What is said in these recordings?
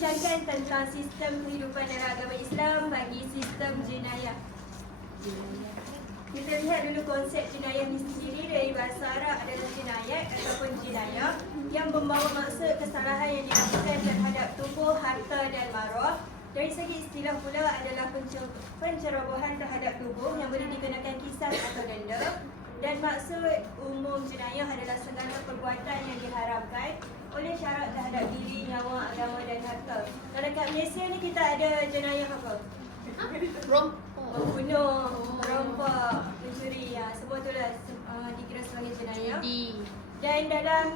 membincangkan tentang sistem kehidupan dalam agama Islam bagi sistem jenayah. Kita lihat dulu konsep jenayah ni sendiri. Dari bahasa Arab adalah jenayat ataupun jenayah yang membawa maksud kesalahan yang dilakukan terhadap tubuh, harta dan maruah. Dari segi istilah pula adalah pencerobohan terhadap tubuh yang boleh dikenakan kisah atau denda. Dan maksud umum jenayah adalah segala perbuatan yang diharamkan oleh syarat terhadap diri, nyawa, agama dan harta. Kalau kat Malaysia ni kita ada jenayah apa? Membunuh, merompak, mencuri, ya, semua itulah dikira sebagai jenayah. Dan dalam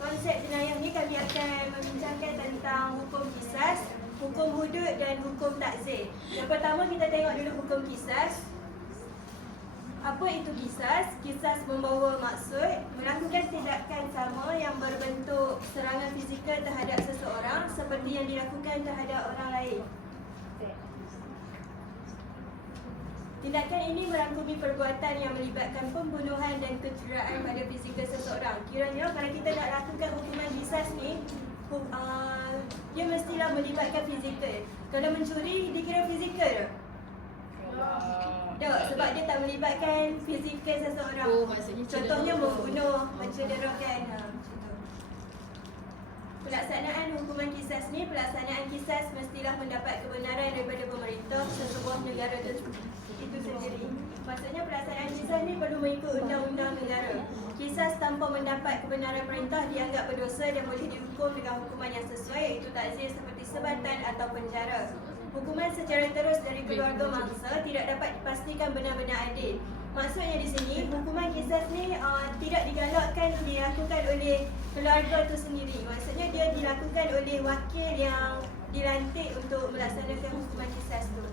konsep jenayah ni kami akan membincangkan tentang hukum qisas, hukum hudud dan hukum takzir. Yang pertama kita tengok dulu hukum qisas. Apa itu qisas? Qisas membawa maksud melakukan tindakan sama yang berbentuk serangan fizikal terhadap seseorang seperti yang dilakukan terhadap orang lain. Tindakan ini merangkumi perbuatan yang melibatkan pembunuhan dan kecederaan pada fizikal seseorang. Kiranya kalau kita nak lakukan hukuman qisas ni, dia mestilah melibatkan fizikal. Kalau mencuri, dikira fizikal tak? Tak, sebab dia tak melibatkan fizikal seseorang. Contohnya membunuh, mencederakan. Pelaksanaan hukuman qisas ni, pelaksanaan qisas mestilah mendapat kebenaran daripada pemerintah sesebuah negara itu sendiri. Maksudnya pelaksanaan qisas ni perlu mengikut undang-undang negara. Qisas tanpa mendapat kebenaran perintah dianggap berdosa dan boleh dihukum dengan hukuman yang sesuai, iaitu takzir seperti sebatan atau penjara. Hukuman secara terus dari keluarga mangsa tidak dapat dipastikan benar-benar adil. Maksudnya di sini, hukuman qisas ni tidak digalakkan dilakukan oleh keluarga itu sendiri. Maksudnya dia dilakukan oleh wakil yang dilantik untuk melaksanakan hukuman qisas itu.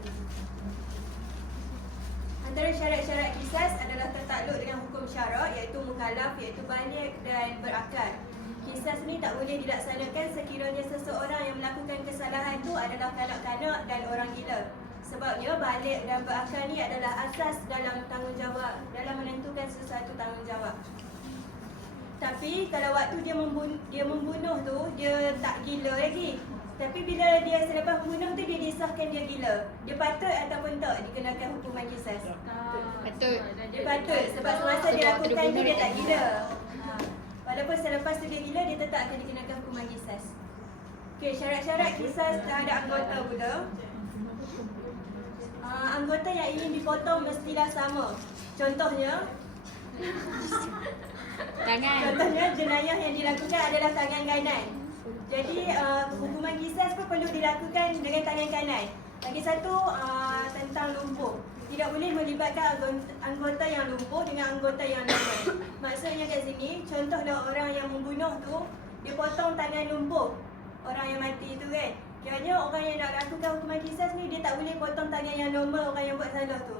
Antara syarat-syarat qisas adalah tertakluk dengan hukum syarak, iaitu mukallaf, iaitu baligh dan berakal. Qisas ni tak boleh dilaksanakan sekiranya seseorang yang melakukan kesalahan tu adalah kanak-kanak dan orang gila. Sebabnya baligh dan berakal ni adalah asas dalam tanggungjawab, dalam menentukan sesuatu tanggungjawab. Tapi kalau waktu dia membunuh tu, dia tak gila lagi. Tapi bila dia selepas membunuh tu, dia disahkan dia gila. Dia patut ataupun tak dikenakan hukuman qisas? Patut. Dia patut sebab semasa dia lakukan tu dia tak gila. Walaupun selepas tu dia gila, dia tetap akan dikenakan hukuman qisas. Okey, syarat-syarat qisas terhadap anggota pula. Anggota yang ingin dipotong mestilah sama. Contohnya jenayah yang dilakukan adalah tangan kanan. Jadi hukuman qisas pun perlu dilakukan dengan tangan kanan. Lagi satu tentang lumpuh. Tidak boleh melibatkan anggota yang lumpuh dengan anggota yang normal. Maksudnya kat sini, contohlah orang yang membunuh tu, dia potong tangan lumpuh orang yang mati tu kan. Kiranya orang yang nak lakukan hukuman qisas ni, dia tak boleh potong tangan yang normal orang yang buat salah tu.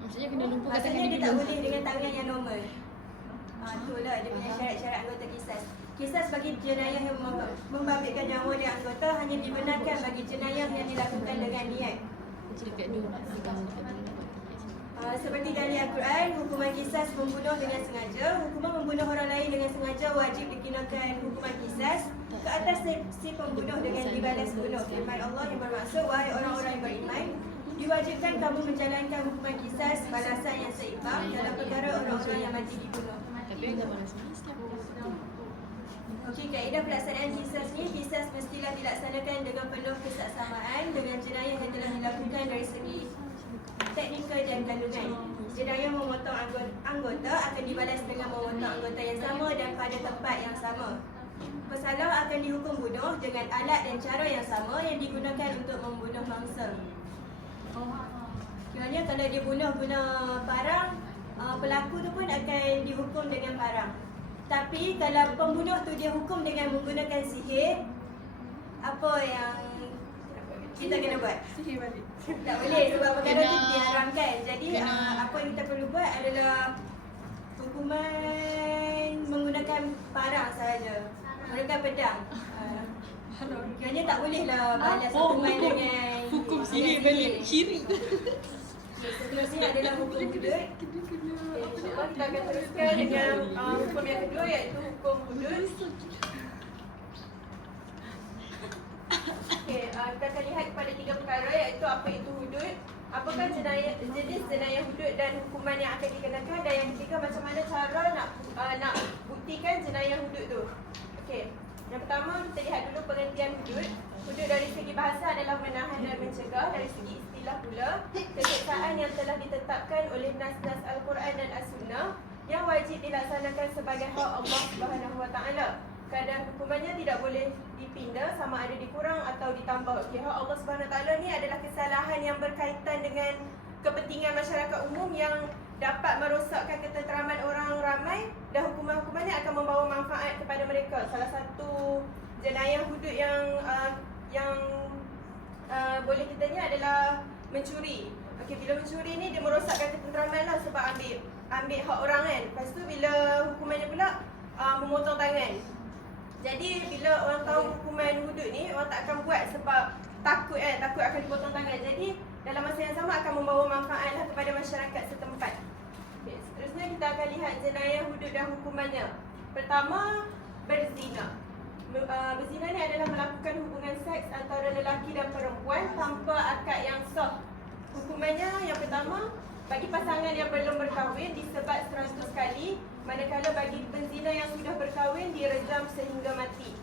Maksudnya kena lumpuhkan tangan Maksudnya dia dia tak dulu. boleh dengan tangan yang normal. Itulah dia punya syarat-syarat anggota qisas. Qisas bagi jenayah yang membabitkan nyawa dia anggota hanya dibenarkan bagi jenayah yang dilakukan dengan niat. Seperti dari Al-Quran, hukuman qisas membunuh dengan sengaja. Hukuman membunuh orang lain dengan sengaja wajib dikenakan hukuman qisas ke atas si pembunuh dengan dibalas bunuh. Firman Allah yang bermaksud, wahai orang-orang yang beriman, diwajibkan kamu menjalankan hukuman qisas balasan yang seimbang dalam perkara orang-orang yang mati dibunuh. Okey, kaedah pelaksanaan qisas ni, qisas mestilah dilaksanakan dengan penuh kesaksamaan dengan jenayah yang telah dilakukan dari segi teknikal dan kandungan. Jenayah memotong anggota akan dibalas dengan memotong anggota yang sama dan pada tempat yang sama. Pesalah akan dihukum bunuh dengan alat dan cara yang sama yang digunakan untuk membunuh mangsa. Kiranya kalau dia bunuh guna parang, pelaku tu pun akan dihukum dengan parang. Tapi kalau pembunuh tu dia hukum dengan menggunakan sihir, apa yang kita kena buat? Sihir balik. Tak boleh sebab perkara tu diharamkan. Jadi apa yang kita perlu buat adalah hukuman menggunakan parang sahaja, menggunakan pedang. Kiranya tak bolehlah balas hukuman dengan hukum sihir balik. Syirik. Seterusnya adalah hukum hudud. Kita akan teruskan dengan hukum yang kedua, iaitu hukum hudud. Okey, kita akan lihat kepada 3 perkara, iaitu apa itu hudud, apakah jenis jenayah hudud dan hukuman yang akan dikenakan, dan yang ketiga macam mana cara nak buktikan jenayah hudud tu. Okey. Yang pertama kita lihat dulu pengertian hudud. Hudud dari segi bahasa adalah menahan dan mencegah. Dari segi istilah pula, keseksaan yang telah ditetapkan oleh nas-nas Al-Quran dan As-Sunnah yang wajib dilaksanakan sebagai hak Allah Subhanahu Wa Taala. Kadang hukumannya tidak boleh dipindah sama ada dikurang atau ditambah. Okey, hak Allah Subhanahu Wa Taala ni adalah kesalahan yang berkaitan dengan kepentingan masyarakat umum yang dapat merosakkan ketenteraman orang ramai, dan hukuman-hukumannya akan membawa manfaat kepada mereka. Salah satu jenayah hudud yang boleh kita ni adalah mencuri. Okey, bila mencuri ni dia merosakkan ketenteraman lah, sebab ambil hak orang kan. Lepas tu bila hukumannya pula memotong tangan. Jadi bila orang tahu hukuman hudud ni, orang tak akan buat sebab takut akan dipotong tangan. Jadi dalam masa yang sama akan membawa manfaat lah kepada masyarakat setempat. Okay, seterusnya kita akan lihat jenayah hudud dan hukumannya. Pertama, berzina. Berzina ni adalah melakukan hubungan seks antara lelaki dan perempuan tanpa akad yang sah. Hukumannya yang pertama, bagi pasangan yang belum berkahwin disebat 100 kali, manakala bagi penzina yang sudah berkahwin direjam sehingga mati.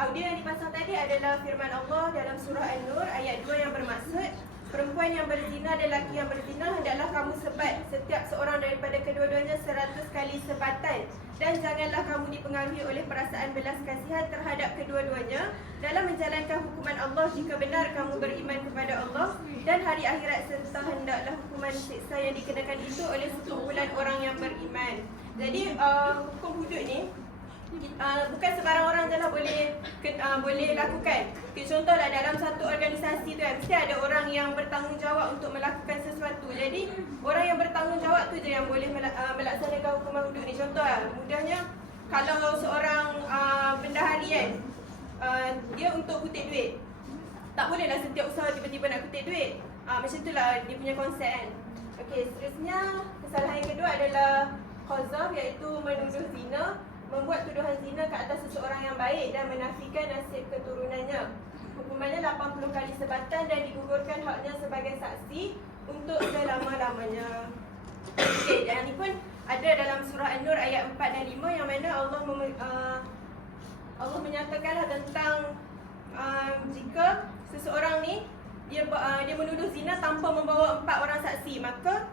Audio yang dipasang tadi adalah firman Allah dalam surah An-Nur ayat 2 yang bermaksud, perempuan yang berzina dan lelaki yang berzina hendaklah kamu sebat setiap seorang daripada kedua-duanya 100 kali sebatan, dan janganlah kamu dipengaruhi oleh perasaan belas kasihan terhadap kedua-duanya dalam menjalankan hukuman Allah jika benar kamu beriman kepada Allah dan hari akhirat, serta hendaklah hukuman siksa yang dikenakan itu oleh sekumpulan orang yang beriman. Jadi hukum hudud ni bukan sebarang orang je lah boleh lakukan. Okay, contohlah dalam satu organisasi tu kan, mesti ada orang yang bertanggungjawab untuk melakukan sesuatu. Jadi orang yang bertanggungjawab tu je yang boleh melaksanakan hukuman hudud ni. Contohlah, mudahnya kalau seorang bendahari kan, dia untuk kutip duit, tak bolehlah setiap usaha tiba-tiba nak kutip duit. Macam itulah dia punya konsep kan. Okey, seterusnya kesalahan yang kedua adalah qazaf, iaitu menuduh zina, membuat tuduhan zina ke atas seseorang yang baik dan menafikan nasib keturunannya. Hukumannya 80 kali sebatan dan digugurkan haknya sebagai saksi untuk selama-lamanya. Okey, dan ini pun ada dalam surah An-Nur ayat 4 dan 5 yang mana Allah menyatakanlah tentang jika seseorang ni dia menuduh zina tanpa membawa 4 orang saksi, maka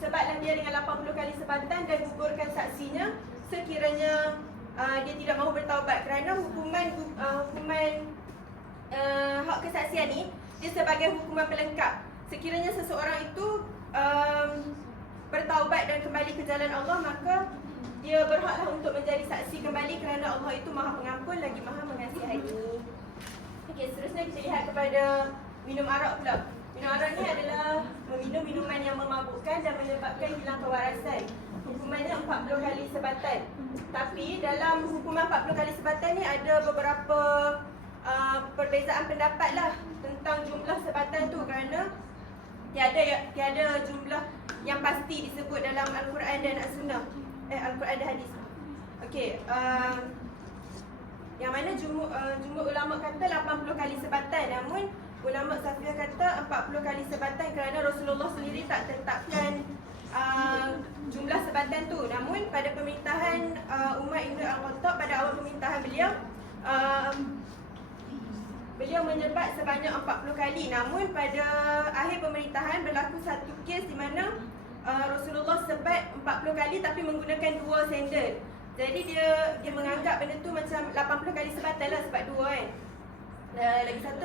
sebatlah dia dengan 80 kali sebatan dan gugurkan saksinya sekiranya dia tidak mahu bertaubat, kerana hukuman hak kesaksian ni dia sebagai hukuman pelengkap. Sekiranya seseorang itu bertaubat dan kembali ke jalan Allah, maka dia berhaklah untuk menjadi saksi kembali, kerana Allah itu Maha Pengampun lagi Maha Mengasihi. Okey, seterusnya kita lihat kepada minum arak pula. Minum arak ni adalah meminum minuman yang memabukkan dan menyebabkan hilang kewarasan. Hukumannya 40 kali sebatan. Tapi dalam hukuman 40 kali sebatan ni ada beberapa perbezaan pendapat lah tentang jumlah sebatan tu, kerana tiada jumlah yang pasti disebut dalam Al-Quran dan As-Sunnah. Al-Quran dan Hadis. Okey, yang mana jumhur ulama kata 80 kali sebatan, namun ulama Syafi'iyah kata 40 kali sebatan, kerana Rasulullah sendiri tak tetapkan jumlah sebatan tu. Namun pada pemerintahan Umar Ibn Al-Khattab, pada awal pemerintahan beliau menyebat sebanyak 40 kali. Namun pada akhir pemerintahan berlaku satu kes di mana Rasulullah sebat 40 kali tapi menggunakan 2 sandal. Jadi dia menganggap benda tu macam 80 kali sebatan lah sebab 2 kan. Lagi satu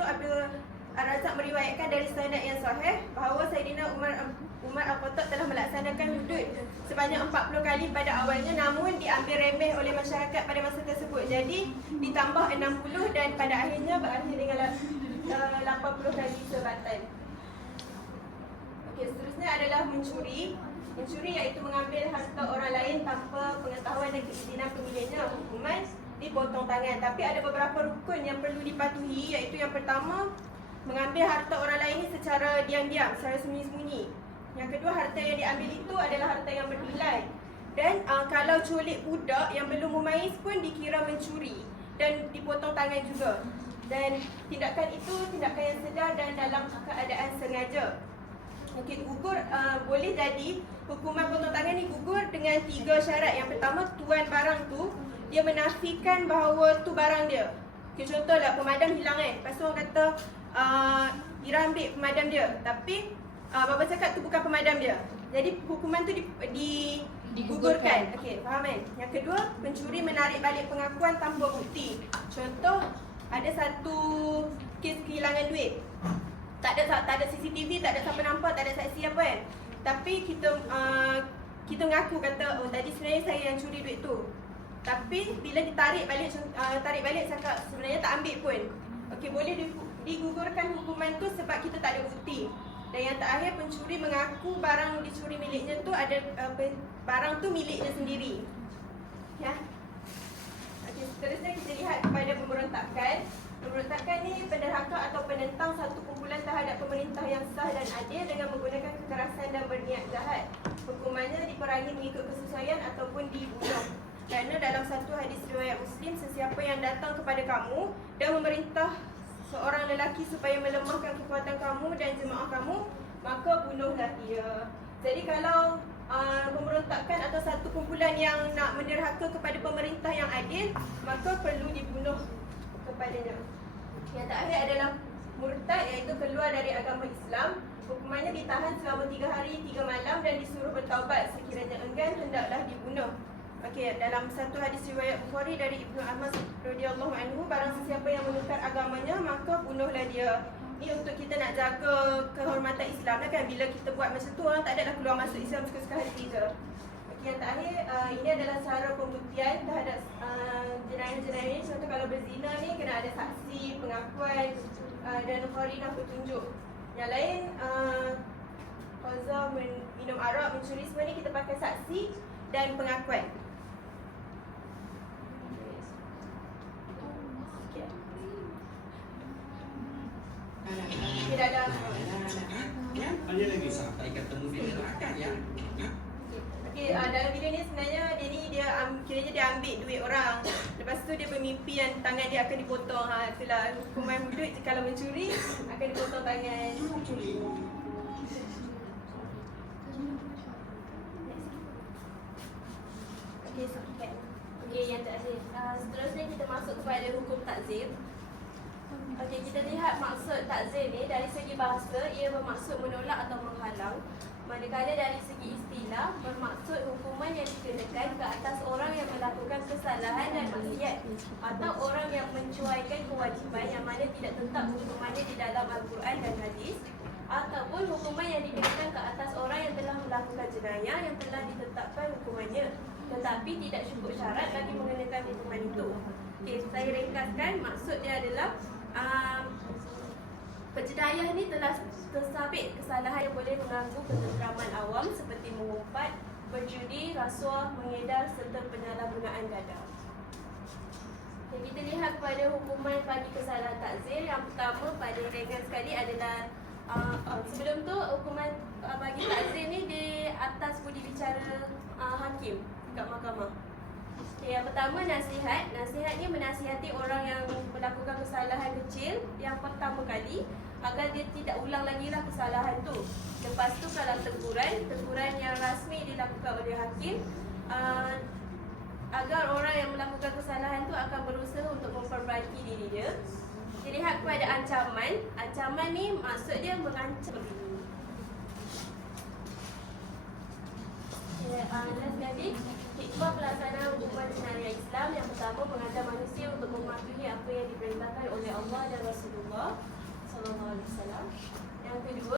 Ar-Razak meriwayatkan dari sanad yang sahih bahawa Saidina Umar Al-Khattab telah melaksanakan hudud sebanyak 40 kali pada awalnya, namun diambil remeh oleh masyarakat pada masa tersebut. Jadi ditambah 60 dan pada akhirnya berakhir dengan 80 kali sebatan. Okey, seterusnya adalah mencuri. Mencuri iaitu mengambil harta orang lain tanpa pengetahuan dan keizinan pemiliknya. Hukuman dipotong tangan. Tapi ada beberapa rukun yang perlu dipatuhi, iaitu yang pertama, mengambil harta orang lain ni secara diam-diam, secara sembunyi-sembunyi. Yang kedua, harta yang diambil itu adalah harta yang bernilai. Dan kalau culik budak yang belum memais pun dikira mencuri dan dipotong tangan juga. Dan tindakan itu tindakan yang sedar dan dalam keadaan sengaja. Okey, gugur boleh jadi hukuman potong tangan ni gugur dengan 3 syarat. Yang pertama, tuan barang tu dia menafikan bahawa tu barang dia. Okey, contohlah pemadam hilang kan. Lepas tu orang kata Ira ambil pemadam dia, tapi bapa cakap tu bukan pemadam dia. Jadi hukuman tu digugurkan. Okey, faham kan? Yang kedua, pencuri menarik balik pengakuan tanpa bukti. Contoh, ada satu kes kehilangan duit. Tak ada CCTV, tak ada siapa nampak, tak ada saksi apa kan. Tapi kita mengaku kata, oh tadi sebenarnya saya yang curi duit tu. Tapi bila ditarik balik cakap sebenarnya tak ambil pun. Okey, boleh digugurkan hukuman tu sebab kita tak ada bukti. Dan yang terakhir, pencuri mengaku barang dicuri miliknya tu barang tu miliknya sendiri. Ya. Okey, seterusnya kita lihat kepada pemberontakan. Pemberontakan ni penderhaka atau penentang satu kumpulan terhadap pemerintah yang sah dan adil dengan menggunakan kekerasan dan berniat jahat. Hukumannya diperangi mengikut kesesuaian ataupun dibunuh. Kerana dalam satu hadis riwayat Muslim, sesiapa yang datang kepada kamu dan memerintah seorang lelaki supaya melemahkan kekuatan kamu dan jemaah kamu, maka bunuhlah dia. Jadi kalau pemberontakan atau satu kumpulan yang nak menderhaka kepada pemerintah yang adil, maka perlu dibunuh kepadanya. Yang terakhir adalah murtad, iaitu keluar dari agama Islam. Hukumannya ditahan selama 3 hari 3 malam dan disuruh bertaubat. Sekiranya enggan, hendaklah dibunuh. Okey, dalam satu hadis riwayat Bukhari dari Ibnu Abbas radhiyallahu anhu, barang sesiapa yang menukar agamanya, maka bunuhlah dia. Ini untuk kita nak jaga kehormatan Islam lah kan. Bila kita buat macam tu, orang tak adalah keluar masuk Islam suka-suka hati je. Okey, yang terakhir, ini adalah cara pembuktian terhadap jenayah-jenayah ini. Contoh kalau berzina ni kena ada saksi, pengakuan dan qarinah petunjuk. Yang lain, qazah, minum arak, mencuri, semua ni kita pakai saksi dan pengakuan. Okey, dalam Hanya lagi sampai ketemu dia akan ya. Okey, dalam video ni sebenarnya kiranya dia ambil duit orang. Lepas tu dia bermimpi yang tangan dia akan dipotong. Itulah hukuman hudud kalau mencuri akan dipotong tangan. Okey, yang terakhir. Seterusnya kita masuk kepada hukum takzir. Okey, kita lihat maksud takzir ni dari segi bahasa, ia bermaksud menolak atau menghalang. Manakala dari segi istilah, bermaksud hukuman yang dikenakan ke atas orang yang melakukan kesalahan dan maksiat atau orang yang mencuaikan kewajiban yang mana tidak tetap hukumannya di dalam Al-Quran dan Hadis, ataupun hukuman yang dikenakan ke atas orang yang telah melakukan jenayah yang telah ditetapkan hukumannya tetapi tidak cukup syarat bagi mengenakan hukuman itu. Okey, saya ringkaskan. Maksud dia adalah penjenayah ni telah tersabit kesalahan yang boleh mengganggu ketenteraman awam seperti mengumpat, berjudi, rasuah, mengedar serta penyalahgunaan gada. Okay, kita lihat kepada hukuman bagi kesalahan takzir. Yang pertama paling ringan sekali adalah sebelum tu hukuman bagi takzir ni di atas budi bicara hakim dekat mahkamah. Okay, yang pertama nasihat. Nasihat ni menasihati orang yang melakukan kesalahan kecil yang pertama kali agar dia tidak ulang lagi lah kesalahan tu. Lepas tu kalau teguran yang rasmi dilakukan oleh hakim agar orang yang melakukan kesalahan tu akan berusaha untuk memperbaiki diri dia. Dilihat kepada ancaman. Ancaman ni maksud dia mengancam. Last kali, hikmah pelaksanaan hukuman jenayah pertama, mengajar manusia untuk mematuhi apa yang diperintahkan oleh Allah dan Rasulullah sallallahu alaihi wasallam. Yang kedua,